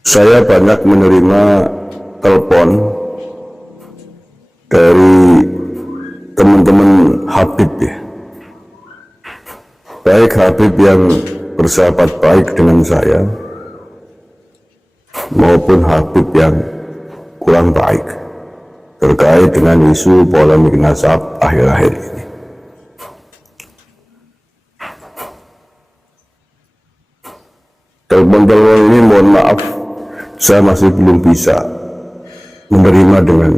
Saya banyak menerima telepon dari teman-teman Habib ya. Baik Habib yang bersahabat baik dengan saya maupun Habib yang kurang baik terkait dengan isu polemik nasab akhir-akhir ini. Telepon-telepon ini mohon maaf, saya masih belum bisa menerima dengan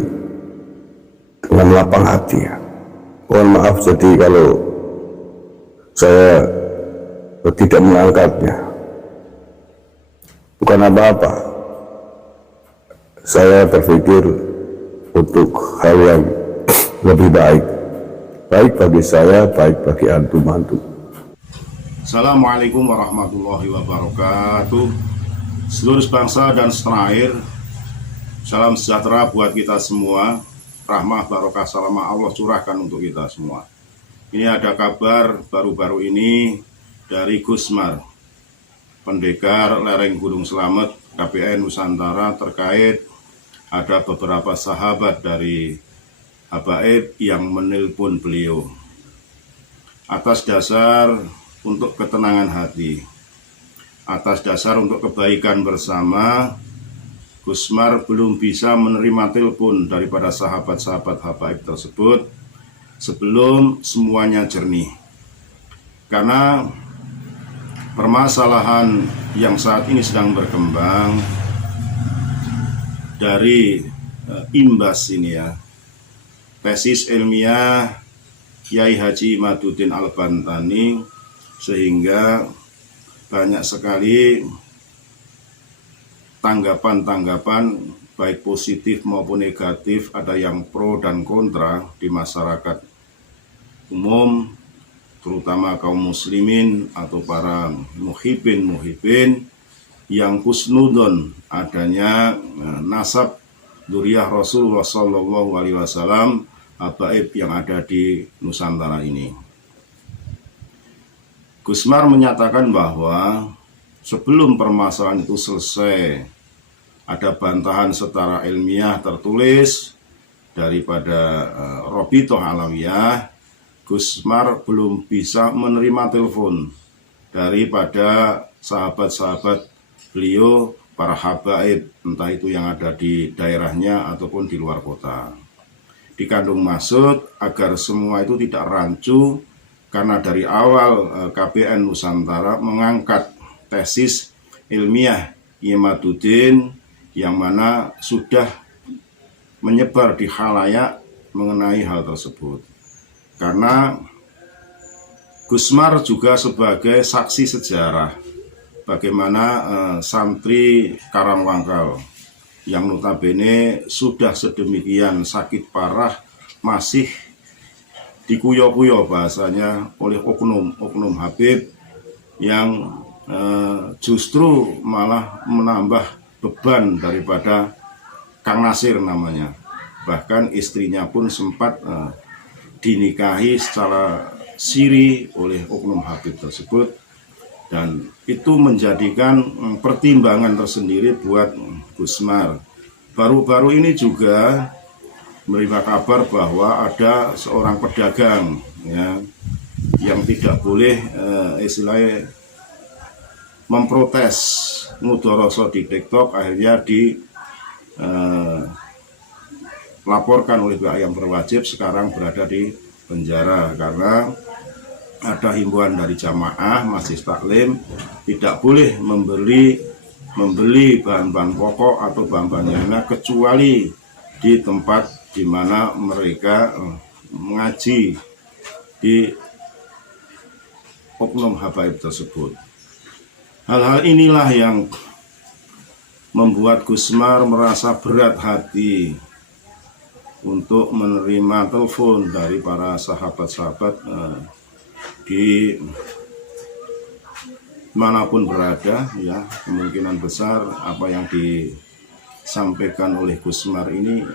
lapang hati ya. Mohon maaf jadi kalau saya tidak mengangkatnya. Bukan apa-apa. Saya berpikir untuk hal yang lebih baik. Baik bagi saya, baik bagi antum-antum. Assalamualaikum warahmatullahi wabarakatuh. Seluruh bangsa dan setanah air, salam sejahtera buat kita semua. Rahmah, barokah, salamah Allah curahkan untuk kita semua. Ini ada kabar baru-baru ini dari Gusmar, pendekar lereng Gunung Slamet KPN Nusantara, terkait ada beberapa sahabat dari Habaib yang menelpon beliau atas dasar untuk ketenangan hati, atas dasar untuk kebaikan bersama. Gusmar belum bisa menerima telepon daripada sahabat-sahabat Habaib tersebut sebelum semuanya jernih. Karena permasalahan yang saat ini sedang berkembang dari imbas ini ya, tesis ilmiah Yai Haji Imaduddin Al-Bantani, sehingga banyak sekali tanggapan-tanggapan baik positif maupun negatif, ada yang pro dan kontra di masyarakat umum, terutama kaum muslimin atau para muhibbin yang husnudon adanya nasab dzurriyyah Rasulullah SAW Habaib yang ada di Nusantara ini. Gusmar menyatakan bahwa sebelum permasalahan itu selesai, ada bantahan secara ilmiah tertulis daripada Robitoh Alawiyah. Gusmar belum bisa menerima telepon daripada sahabat-sahabat beliau, para habaib, entah itu yang ada di daerahnya ataupun di luar kota. Dikandung maksud agar semua itu tidak rancu, karena dari awal KPN Nusantara mengangkat tesis ilmiah Imaduddin yang mana sudah menyebar di khalayak mengenai hal tersebut. Karena Gusmar juga sebagai saksi sejarah bagaimana santri Karangwangkal yang notabene sudah sedemikian sakit parah masih dikuyo-kuyo bahasanya oleh oknum Habib yang justru malah menambah beban daripada Kang Nasir namanya. Bahkan istrinya pun sempat dinikahi secara siri oleh oknum Habib tersebut, dan itu menjadikan pertimbangan tersendiri buat Gusmar. Baru-baru ini juga menerima kabar bahwa ada seorang pedagang ya, yang tidak boleh istilahnya memprotes mudoroso di TikTok, akhirnya dilaporkan oleh pihak yang berwajib, sekarang berada di penjara karena ada himbauan dari jamaah masjid taklim tidak boleh membeli bahan-bahan pokok atau bahan-bahan lainnya kecuali di tempat di mana mereka mengaji di oknum habaib tersebut. Hal-hal inilah yang membuat Gusmar merasa berat hati untuk menerima telepon dari para sahabat-sahabat di manapun berada ya. Kemungkinan besar apa yang disampaikan oleh Gusmar ini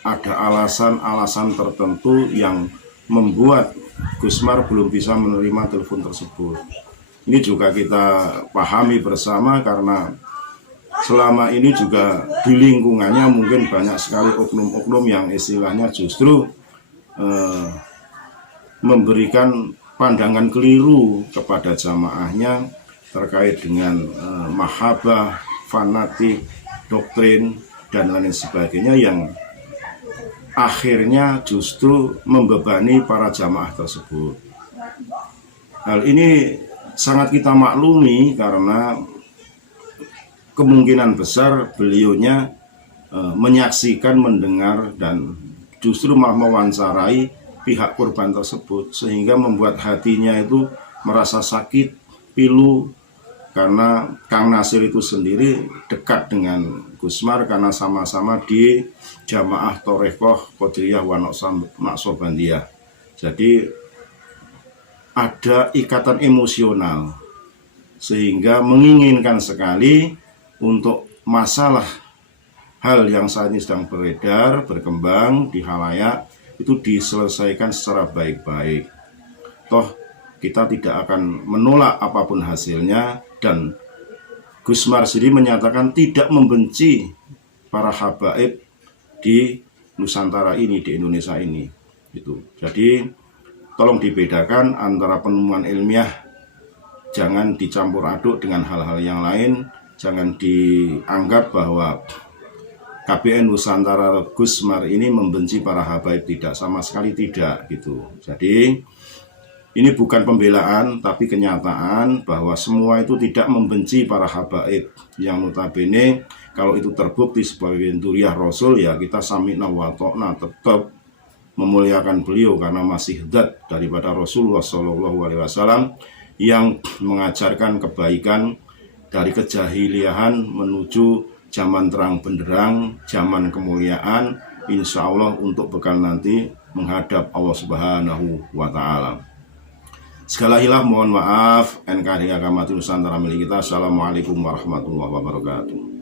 ada alasan-alasan tertentu yang membuat Gusmar belum bisa menerima telepon tersebut. Ini juga kita pahami bersama karena selama ini juga di lingkungannya mungkin banyak sekali oknum-oknum yang istilahnya justru memberikan pandangan keliru kepada jamaahnya terkait dengan mahabbah, fanatik, doktrin, dan lain sebagainya yang akhirnya justru membebani para jamaah tersebut. Hal ini sangat kita maklumi karena kemungkinan besar beliaunya menyaksikan, mendengar, dan justru malah mewawancarai pihak korban tersebut, sehingga membuat hatinya itu merasa sakit, pilu, karena Kang Nasir itu sendiri dekat dengan Gusmar karena sama-sama di Jamaah Thorekoh Qadiriyah wa Naqsabandiyah. Jadi ada ikatan emosional sehingga menginginkan sekali untuk masalah hal yang saat ini sedang beredar, berkembang di khalayak itu diselesaikan secara baik-baik. Toh kita tidak akan menolak apapun hasilnya, dan Gusmar sendiri menyatakan tidak membenci para habaib di Nusantara ini, di Indonesia ini. Gitu. Jadi tolong dibedakan antara penemuan ilmiah, jangan dicampur aduk dengan hal-hal yang lain, jangan dianggap bahwa KBN Nusantara Gusmar ini membenci para habaib, tidak, sama sekali tidak gitu. Jadi ini bukan pembelaan tapi kenyataan bahwa semua itu tidak membenci para habaib, yang notabene kalau itu terbukti sebagai duriah Rasul ya kita sami'na wa ta'na, tetap memuliakan beliau karena masih zat daripada Rasulullah SAW yang mengajarkan kebaikan dari kejahiliahan menuju zaman terang benderang, zaman kemuliaan, insya Allah untuk bekal nanti menghadap Allah Subhanahu wa Ta'ala. Sekali lagi mohon maaf, NKRI Agama Nusantara milik kita. Assalamualaikum warahmatullahi wabarakatuh.